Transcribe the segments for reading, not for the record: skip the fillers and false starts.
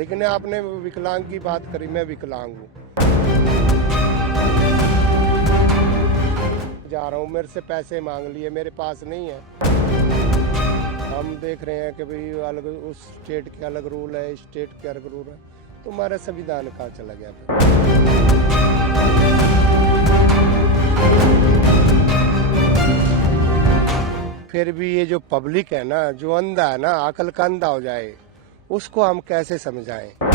लेकिन आपने विकलांग की बात करी, मैं विकलांग हूँ, जा रहा हूँ, मेरे से पैसे मांग लिए, मेरे पास नहीं है। हम देख रहे हैं कि भाई अलग उस स्टेट के अलग रूल है, इस स्टेट के अलग रूल है, तो हमारा संविधान कहाँ चला गया फिर भी ये जो पब्लिक है ना, जो अंधा है ना, अकल का अंधा हो जाए, उसको हम कैसे समझाएं। अब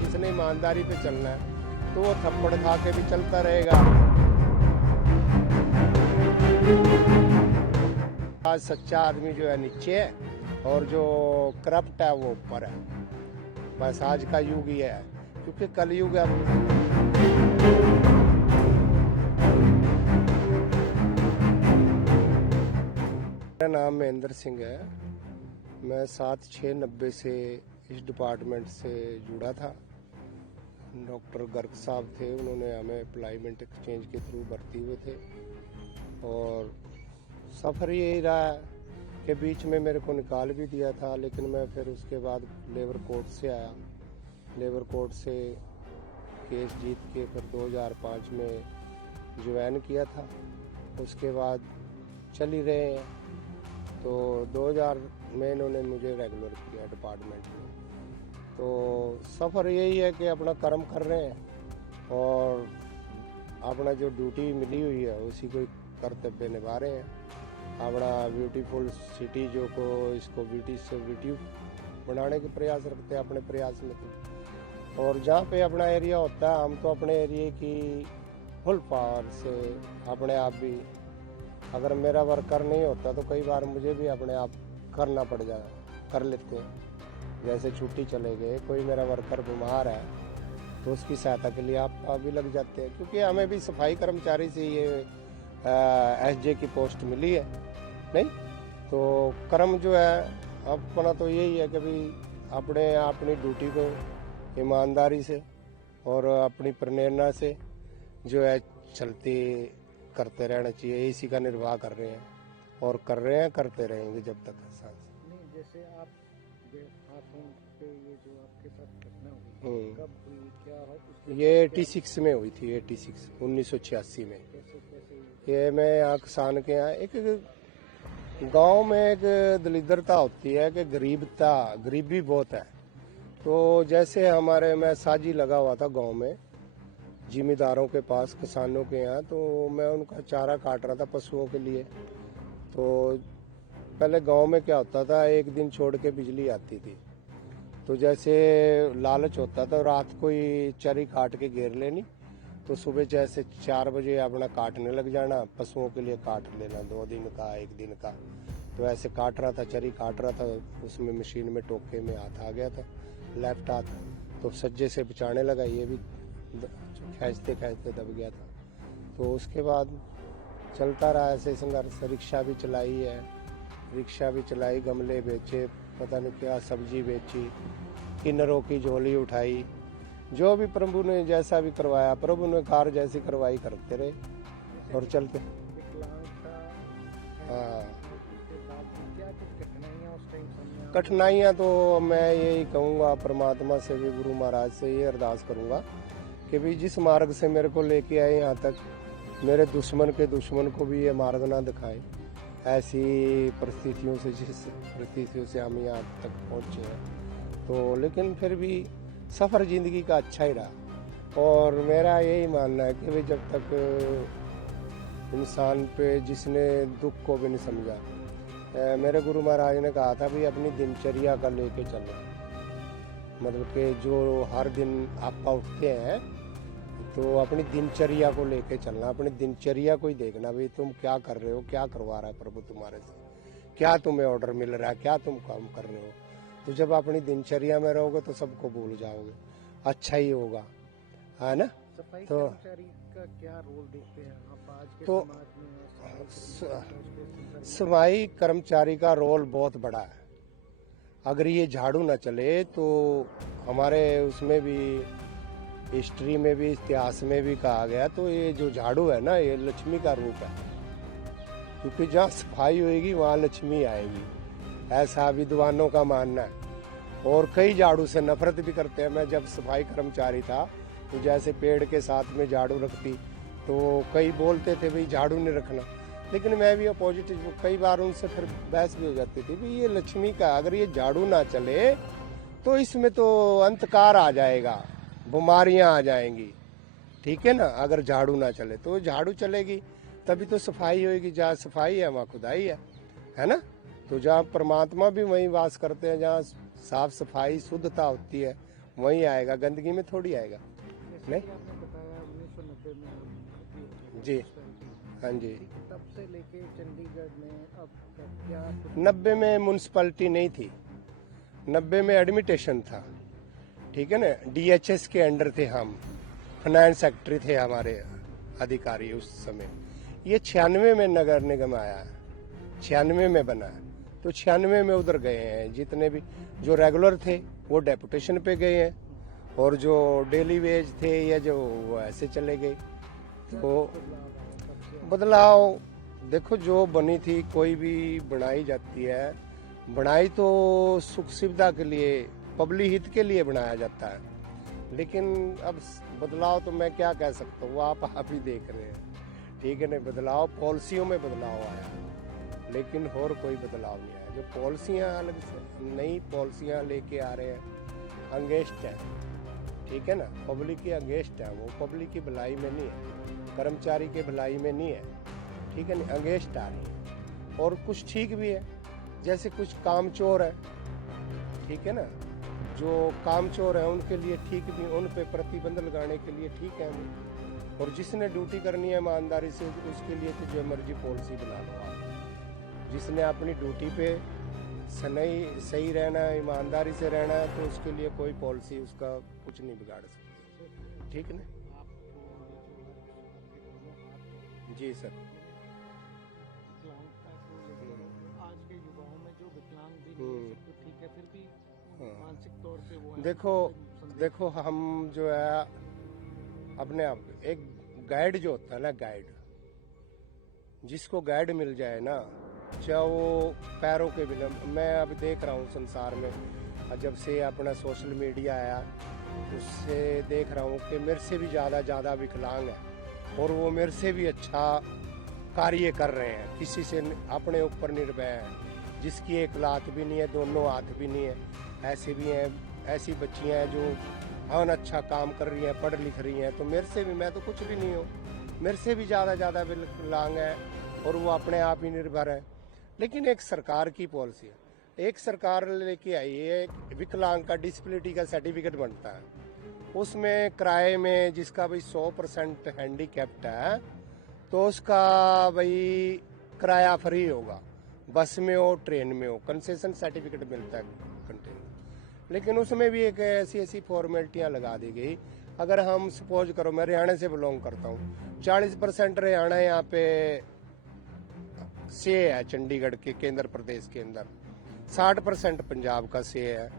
जिसने ईमानदारी पे चलना है तो वो थप्पड़ खा के भी चलता रहेगा। आज सच्चा आदमी जो है नीचे है और जो करप्ट है वो ऊपर है। बस आज का युग ही है, क्योंकि कल युग है। मेरा नाम महेंद्र सिंह है। मैं 7/6/90 से इस डिपार्टमेंट से जुड़ा था। डॉक्टर गर्ग साहब थे, उन्होंने हमें एम्प्लॉयमेंट एक्सचेंज के थ्रू भर्ती हुए थे और सफ़र यही रहा कि बीच में मेरे को निकाल भी दिया था, लेकिन मैं फिर उसके बाद लेबर कोर्ट से आया। लेबर कोर्ट से केस जीत के फिर 2005 में ज्वाइन किया था। उसके बाद चल ही रहे हैं, तो 2000 में इन्होंने मुझे रेगुलर किया डिपार्टमेंट में। तो सफ़र यही है कि अपना कर्म कर रहे हैं और अपना जो ड्यूटी मिली हुई है उसी को कर्तव्य निभा रहे हैं। अपना ब्यूटीफुल सिटी जो को इसको ब्यूटी से ब्यूटी बनाने के प्रयास रखते हैं अपने प्रयास में। और जहाँ पे अपना एरिया होता है, हम तो अपने एरिया की फुल पावर से अपने आप भी, अगर मेरा वर्कर नहीं होता तो कई बार मुझे भी अपने आप करना पड़ जाए, कर लेते हैं। जैसे छुट्टी चले गए, कोई मेरा वर्कर बीमार है तो उसकी सहायता के लिए आप भी लग जाते हैं, क्योंकि हमें भी सफाई कर्मचारी से ये एसजे की पोस्ट मिली है। नहीं तो कर्म जो है अपना तो यही है कि भाई अपनी ड्यूटी को ईमानदारी से और अपनी प्रेरणा से जो है चलती करते रहना चाहिए। इसी का निर्वाह कर रहे हैं और कर रहे हैं, करते रहेंगे जब तक सांस। नहीं, जैसे आप पे ये जो आपके साथ घटना हुई, कब हुई, क्या है? ये 86 में हुई थी, 1986 में। ये मैं यहाँ किसान के यहाँ एक गांव में एक दलिद्रता होती है कि गरीबी बहुत है। तो जैसे मैं साजी लगा हुआ था गांव में जिमीदारों के पास, किसानों के यहाँ, तो मैं उनका चारा काट रहा था पशुओं के लिए। तो पहले गांव में क्या होता था, एक दिन छोड़ के बिजली आती थी, तो जैसे लालच होता था रात को ही चरी काट के घेर लेनी, तो सुबह जैसे 4 बजे अपना काटने लग जाना, पशुओं के लिए काट लेना, 2 दिन का 1 दिन का। तो ऐसे काट रहा था, चरी काट रहा था, उसमें मशीन में टोके में हाथ आ गया था, लेफ्ट हाथ, तो सज्जे से बचाने लगा, ये भी खींचते खींचते दब गया था। तो उसके बाद चलता रहा ऐसे संघर्ष। रिक्शा भी चलाई, गमले बेचे, पता नहीं क्या सब्जी बेची, किन्नरों की झोली उठाई, जो भी प्रभु ने जैसा भी करवाया, प्रभु ने कार जैसी करवाई करते रहे और चलते। हाँ, कठिनाइयाँ तो मैं यही कहूँगा, परमात्मा से भी, गुरु महाराज से ये अरदास करूँगा कि भी जिस मार्ग से मेरे को लेके आए यहाँ तक, मेरे दुश्मन के दुश्मन को भी ये मार्ग ना दिखाए। ऐसी परिस्थितियों से हम यहाँ तक पहुँचे हैं। तो लेकिन फिर भी सफ़र ज़िंदगी का अच्छा ही रहा। और मेरा यही मानना है कि भाई जब तक इंसान पे जिसने दुख को भी नहीं समझा, मेरे गुरु महाराज ने कहा था भी अपनी दिनचर्या का लेके चलना। मतलब कि जो हर दिन आप उठते हैं तो अपनी दिनचर्या को लेके चलना, अपनी दिनचर्या को ही देखना भी तुम क्या कर रहे हो, क्या करवा रहा है प्रभु तुम्हारे से, क्या तुम्हें ऑर्डर मिल रहा है, क्या तुम काम कर रहे हो। तो जब अपनी दिनचर्या में रहोगे तो सबको भूल जाओगे, अच्छा ही होगा, है ना। सफाई तो कर्मचारी का क्या रोल देखते हैं आप आज के तो समाज में? सफाई कर्मचारी का रोल बहुत बड़ा है। अगर ये झाड़ू ना चले तो हमारे उसमें भी हिस्ट्री में भी, इतिहास में भी कहा गया, तो ये जो झाड़ू है ना, ये लक्ष्मी का रूप है, क्योंकि जहाँ सफाई होएगी वहाँ लक्ष्मी आएगी। ऐसा विद्वानों का मानना है। और कई झाड़ू से नफरत भी करते हैं। मैं जब सफाई कर्मचारी था तो जैसे पेड़ के साथ में झाड़ू रखती तो कई बोलते थे भाई झाड़ू नहीं रखना, लेकिन मैं भी अपोजिट, कई बार उनसे फिर बहस भी हो जाती थी भाई ये लक्ष्मी का, अगर ये झाड़ू ना चले तो इसमें तो अंधकार आ जाएगा, बीमारियां आ जाएंगी, ठीक है ना। अगर झाड़ू ना चले तो झाड़ू चलेगी तभी तो सफाई होगी। जहाँ सफाई है वहाँ खुदाई है ना। तो जहाँ परमात्मा भी वहीं वास करते हैं, जहाँ साफ सफाई शुद्धता होती है वहीं आएगा, गंदगी में थोड़ी आएगा। नहीं, आपने बताया 1990 में भर्ती हो गए। जी, हाँ जी। तब से लेके चंडीगढ़ में अब तक क्या 90 में म्यूनसिपैलिटी नहीं थी, 90 में एडमिटेशन था, ठीक है ना। DHS के अंडर थे हम, फाइनेंस सेक्रेटरी थे हमारे अधिकारी उस समय। ये 96 में नगर निगम आया, 96 में बना, तो 96 में उधर गए हैं। जितने भी जो रेगुलर थे वो डेपुटेशन पे गए हैं, और जो डेली वेज थे या जो वो ऐसे चले गए। तो बदलाव देखो, जो बनी थी, कोई भी बनाई जाती है, बनाई तो सुख सुविधा के लिए, पब्लिक हित के लिए बनाया जाता है। लेकिन अब बदलाव तो मैं क्या कह सकता हूँ, आप ही देख रहे हैं, ठीक है ना। बदलाव पॉलिसियों में बदलाव आया, लेकिन और कोई बदलाव नहीं आया। जो पॉलिसियाँ अलग से नई पॉलिसियाँ लेके आ रहे हैं, अंगेस्ट है, ठीक है ना। पब्लिक की अंगेस्ट है, वो पब्लिक की भलाई में नहीं है, कर्मचारी के भलाई में नहीं है, ठीक है ना। अंगेस्ट आ रही है। और कुछ ठीक भी है, जैसे कुछ कामचोर है, ठीक है ना। जो कामचोर है उनके लिए ठीक भी, उन पे प्रतिबंध लगाने के लिए ठीक है। और जिसने ड्यूटी करनी है ईमानदारी से, उसके लिए तो जो मर्जी पॉलिसी बना लो आप। जिसने अपनी ड्यूटी पे सही रहना है, ईमानदारी से रहना है, तो उसके लिए कोई पॉलिसी उसका कुछ नहीं बिगाड़ सकती, ठीक है ना। जी सर। आज के युवाओं में जो विकलांग भी नहीं है, सब कुछ ठीक है, फिर भी मानसिक तौर पे वो देखो हम जो है अपने आप, एक गाइड जो होता है ना, गाइड, जिसको गाइड मिल जाए ना, चाहे वो पैरों के बिना। मैं अब देख रहा हूँ संसार में, जब से अपना सोशल मीडिया आया उससे देख रहा हूँ कि मेरे से भी ज़्यादा विकलांग है, और वो मेरे से भी अच्छा कार्य कर रहे हैं, किसी से अपने ऊपर निर्भय है। जिसकी एक लात भी नहीं है, दोनों हाथ भी नहीं है, ऐसे भी हैं। ऐसी बच्चियां हैं जो अच्छा काम कर रही हैं, पढ़ लिख रही हैं। तो मेरे से भी, मैं तो कुछ भी नहीं हूँ, मेरे से भी ज़्यादा विकलांग है, और वो अपने आप ही निर्भर है। लेकिन एक सरकार की पॉलिसी है, एक सरकार लेके आई है, विकलांग का डिसेबिलिटी का सर्टिफिकेट बनता है, उसमें किराए में जिसका भाई 100% हैंडीकैप्ट है तो उसका भाई किराया फ्री होगा, बस में हो ट्रेन में हो, कंसेशन सर्टिफिकेट मिलता है कंटेनर। लेकिन उसमें भी एक ऐसी फॉर्मेलिटियाँ लगा दी गई। अगर हम सपोज करो, मैं हरियाणा से बिलोंग करता हूँ, 40% हरियाणा यहाँ पे से है, चंडीगढ़ के केंद्र प्रदेश के अंदर 60% पंजाब का से है।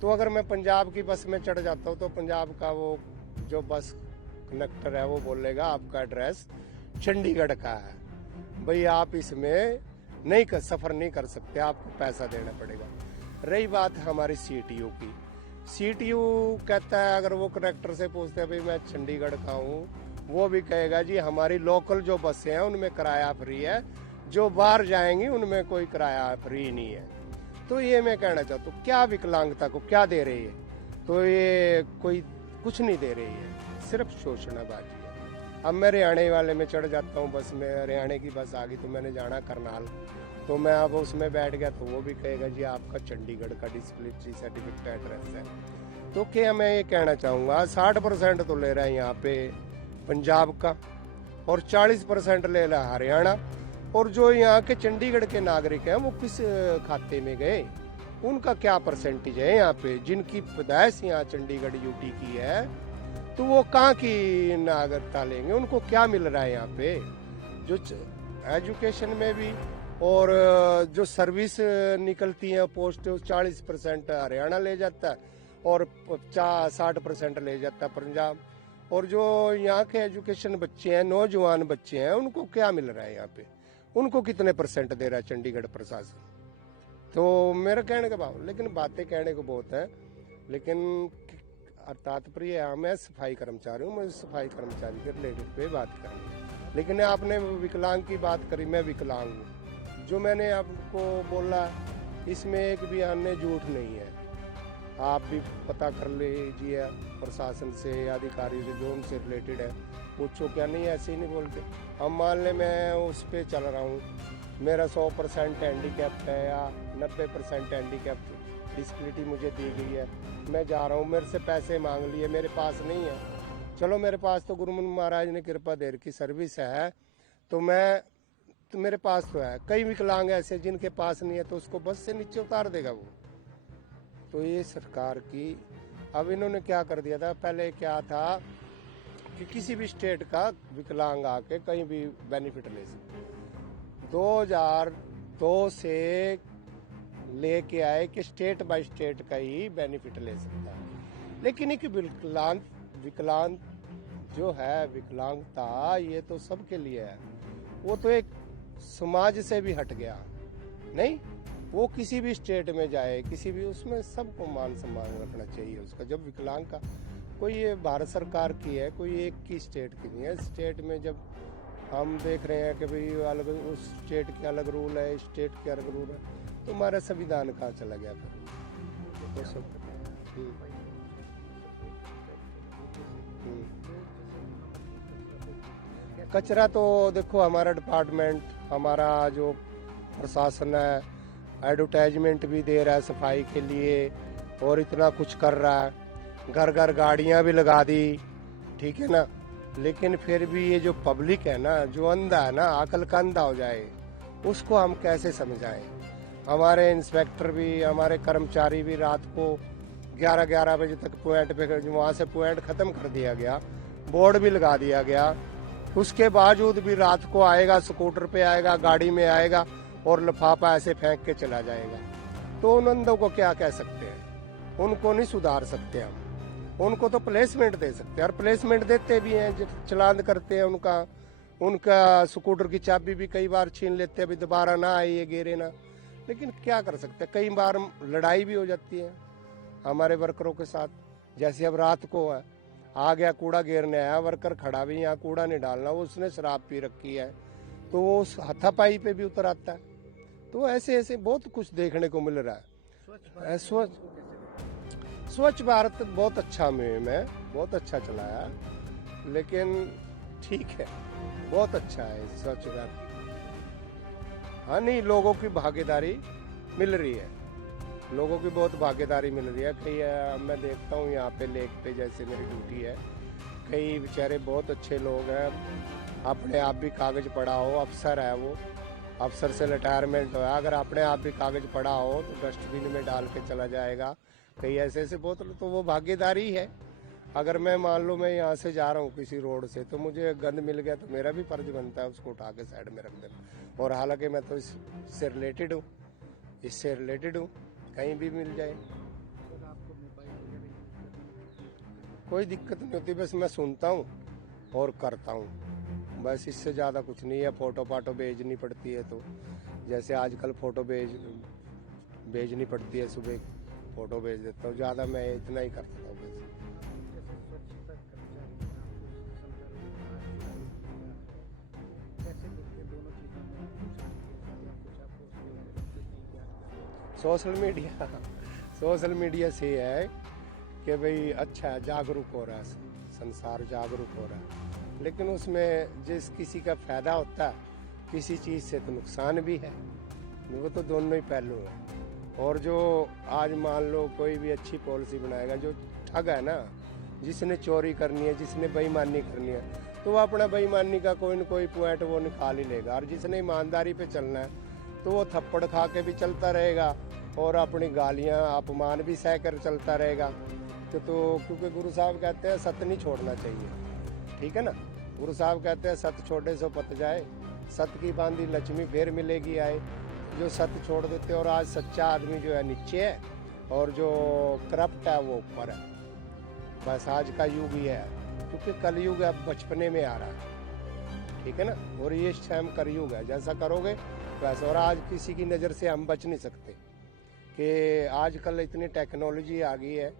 तो अगर मैं पंजाब की बस में चढ़ जाता हूँ तो पंजाब का वो जो बस कंडक्टर है वो बोलेगा आपका एड्रेस चंडीगढ़ का है, भाई आप इसमें सफर नहीं कर सकते, आपको पैसा देना पड़ेगा। रही बात हमारी CTU की, CTU कहता है, अगर वो कंडक्टर से पूछते हैं भाई मैं चंडीगढ़ का हूँ, वो भी कहेगा जी हमारी लोकल जो बसें हैं उनमें किराया फ्री है, जो बाहर जाएंगी उनमें कोई किराया फ्री नहीं है। तो ये मैं कहना चाहता हूँ, क्या विकलांगता को क्या दे रही है? तो ये कोई कुछ नहीं दे रही है, सिर्फ शोषणाबाजी है। अब मैं हरियाणा वाले में चढ़ जाता हूँ बस में, हरियाणा की बस आ गई तो मैंने जाना करनाल, तो मैं अब उसमें बैठ गया तो वो भी कहेगा जी आपका चंडीगढ़ का डिसेबिलिटी सर्टिफिकेट एड्रेस है। तो क्या मैं ये कहना चाहूँगा, 60% तो ले रहा है यहाँ पे पंजाब का, और 40% ले रहा है हरियाणा। और जो यहाँ के चंडीगढ़ के नागरिक हैं वो किस खाते में गए, उनका क्या परसेंटेज है यहाँ पे? जिनकी पैदाइश यहाँ चंडीगढ़ UT की है, तो वो कहाँ की नागरिकता लेंगे? उनको क्या मिल रहा है यहाँ पे? जो एजुकेशन में भी, और जो सर्विस निकलती है पोस्ट, 40% हरियाणा ले जाता है और 60% ले जाता है पंजाब। और जो यहाँ के एजुकेशन बच्चे हैं, नौजवान बच्चे हैं, उनको क्या मिल रहा है यहाँ पे? उनको कितने % दे रहा है चंडीगढ़ प्रशासन? तो मेरा कहने का भाव, लेकिन बातें कहने को बहुत है, लेकिन तात्पर्य मैं सफाई कर्मचारी हूँ, मुझे सफाई कर्मचारी के रिलेटेड पे बात करनी है। लेकिन आपने विकलांग की बात करी, मैं विकलांग हूँ, जो मैंने आपको बोला इसमें एक भी अन्य झूठ नहीं है। आप भी पता कर लीजिए प्रशासन से, अधिकारी से, जो उनसे रिलेटेड है, पूछो। क्या नहीं, ऐसे ही नहीं बोलते। हम मान ले मैं उस पर चल रहा हूँ, मेरा 100% हैंडीकैप्ट है या 90% हैंडीकैप्ट डिसेबिलिटी मुझे दी गई है, मैं जा रहा हूँ, मेरे से पैसे मांग लिए, मेरे पास नहीं है। चलो मेरे पास तो गुरु महाराज ने कृपा देर की सर्विस है, तो मेरे पास तो है। कई विकलांग ऐसे जिनके पास नहीं है, तो उसको बस से नीचे उतार देगा वो। तो ये सरकार की, अब इन्होंने क्या कर दिया था, पहले क्या था कि किसी भी स्टेट का विकलांग आके कहीं भी बेनिफिट ले सकते। 2002 से लेके आए कि स्टेट बाय स्टेट का ही बेनिफिट ले सकता है। लेकिन एक विकलांग जो है, विकलांगता ये तो सबके लिए है। वो तो एक समाज से भी हट गया नहीं, वो किसी भी स्टेट में जाए, किसी भी, उसमें सबको मान सम्मान रखना चाहिए उसका। जब विकलांग का कोई, ये भारत सरकार की है, कोई एक की स्टेट की नहीं है। स्टेट में जब हम देख रहे हैं कि भाई अलग, उस स्टेट के अलग रूल है, स्टेट के अलग रूल है, तो हमारा संविधान कहाँ चला गया फिर? तो सब कचरा तो देखो, हमारा डिपार्टमेंट, हमारा जो प्रशासन है, एडवर्टाइजमेंट भी दे रहा है सफाई के लिए, और इतना कुछ कर रहा है, घर घर गाड़ियां भी लगा दी, ठीक है ना। लेकिन फिर भी ये जो पब्लिक है ना, जो अंधा है ना, अकल का अंधा हो जाए, उसको हम कैसे समझाएं? हमारे इंस्पेक्टर भी, हमारे कर्मचारी भी रात को 11-11 बजे तक पॉइंट पे, वहाँ से पॉइंट खत्म कर दिया गया, बोर्ड भी लगा दिया गया, उसके बावजूद भी रात को आएगा, स्कूटर पे आएगा, गाड़ी में आएगा और लिफाफा ऐसे फेंक के चला जाएगा। तो उन अंधों को क्या कह सकते हैं? उनको नहीं सुधार सकते हम, उनको तो प्लेसमेंट दे सकते हैं, और प्लेसमेंट देते भी हैं, जब चलान करते हैं उनका स्कूटर की चाबी भी कई बार छीन लेते हैं, अभी दोबारा ना आए, ये गिरे ना। लेकिन क्या कर सकते हैं, कई बार लड़ाई भी हो जाती है हमारे वर्करों के साथ। जैसे अब रात को है, आ गया कूड़ा घेरने आया, वर्कर खड़ा भी, यहाँ कूड़ा नहीं डालना, वो उसने शराब पी रखी है, तो वो उस हाथापाई पे भी उतर आता है। तो ऐसे ऐसे बहुत कुछ देखने को मिल रहा है। स्वच्छ भारत बहुत अच्छा मुहिम है, बहुत अच्छा चलाया, लेकिन ठीक है, बहुत अच्छा है स्वच्छ भारत। हाँ, नहीं, लोगों की भागीदारी मिल रही है, लोगों की बहुत भागीदारी मिल रही है। कई मैं देखता हूँ यहाँ पे लेक पे, जैसे मेरी ड्यूटी है, कई बेचारे बहुत अच्छे लोग हैं, अपने आप भी कागज पढ़ा हो, अफसर है, वो अफसर से रिटायरमेंट हो, अगर अपने आप भी कागज पढ़ा हो तो डस्टबिन में डाल के चला जाएगा। कई ऐसे ऐसे बहुत, तो वो भागीदारी है। अगर मैं मान लो मैं यहाँ से जा रहा हूँ किसी रोड से, तो मुझे गंद मिल गया, तो मेरा भी फर्ज बनता है उसको उठा के साइड में रख देना। और हालांकि मैं तो इससे रिलेटेड हूँ, कहीं भी मिल जाए कोई दिक्कत नहीं होती, बस मैं सुनता हूँ और करता हूँ, बस इससे ज़्यादा कुछ नहीं है। फोटो फाटो भेजनी पड़ती है, तो जैसे आजकल फोटो भेजनी पड़ती है, सुबह फोटो भेज देता हूँ, ज़्यादा मैं इतना ही करता हूँ बस। सोशल मीडिया से है कि भाई अच्छा जागरूक हो रहा है, संसार जागरूक हो रहा है, लेकिन उसमें जिस किसी का फायदा होता है, किसी चीज़ से तो नुकसान भी है, वो तो दोनों ही पहलू हैं। और जो आज मान लो कोई भी अच्छी पॉलिसी बनाएगा, जो ठग है ना, जिसने चोरी करनी है, जिसने बेईमानी करनी है, तो वो अपना बेईमानी का कोई न कोई पॉइंट वो निकाल ही लेगा। और जिसने ईमानदारी पे चलना है, तो वो थप्पड़ खा के भी चलता रहेगा और अपनी गालियां अपमान भी सह कर चलता रहेगा। तो क्योंकि गुरु साहब कहते हैं सत्य नहीं छोड़ना चाहिए, ठीक है ना। गुरु साहब कहते हैं सत्य छोड़े सो पत जाए, सत्य की बांधी लक्ष्मी फिर मिलेगी आए। जो सत्य छोड़ देते, और आज सच्चा आदमी जो है नीचे है और जो करप्ट है वो ऊपर है। बस आज का युग ही है, क्योंकि कलयुग अब बचपने में आ रहा है, ठीक है ना। और ये टाइम कलयुग है, जैसा करोगे वैसा। और आज किसी की नज़र से हम बच नहीं सकते, कि आजकल इतनी टेक्नोलॉजी आ गई है,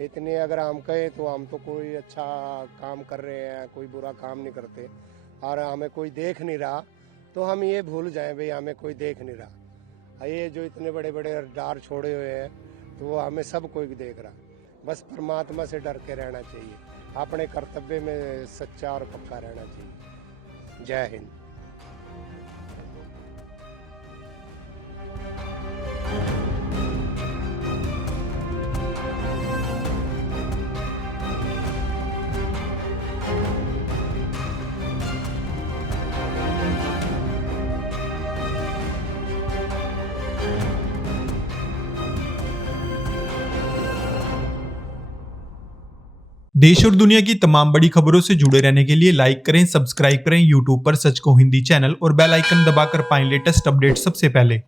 इतने अगर हम कहें तो हम तो कोई अच्छा काम कर रहे हैं, कोई बुरा काम नहीं करते, और हमें कोई देख नहीं रहा, तो हम ये भूल जाएं भाई हमें कोई देख नहीं रहा। ये जो इतने बड़े बड़े रडार छोड़े हुए हैं तो वो हमें सब कोई देख रहा। बस परमात्मा से डर के रहना चाहिए, अपने कर्तव्य में सच्चा और पक्का रहना चाहिए। जय हिंद। देश और दुनिया की तमाम बड़ी खबरों से जुड़े रहने के लिए लाइक करें, सब्सक्राइब करें यूट्यूब पर सच को हिंदी चैनल और बेल आइकन दबाकर पाएं लेटेस्ट अपडेट सबसे पहले।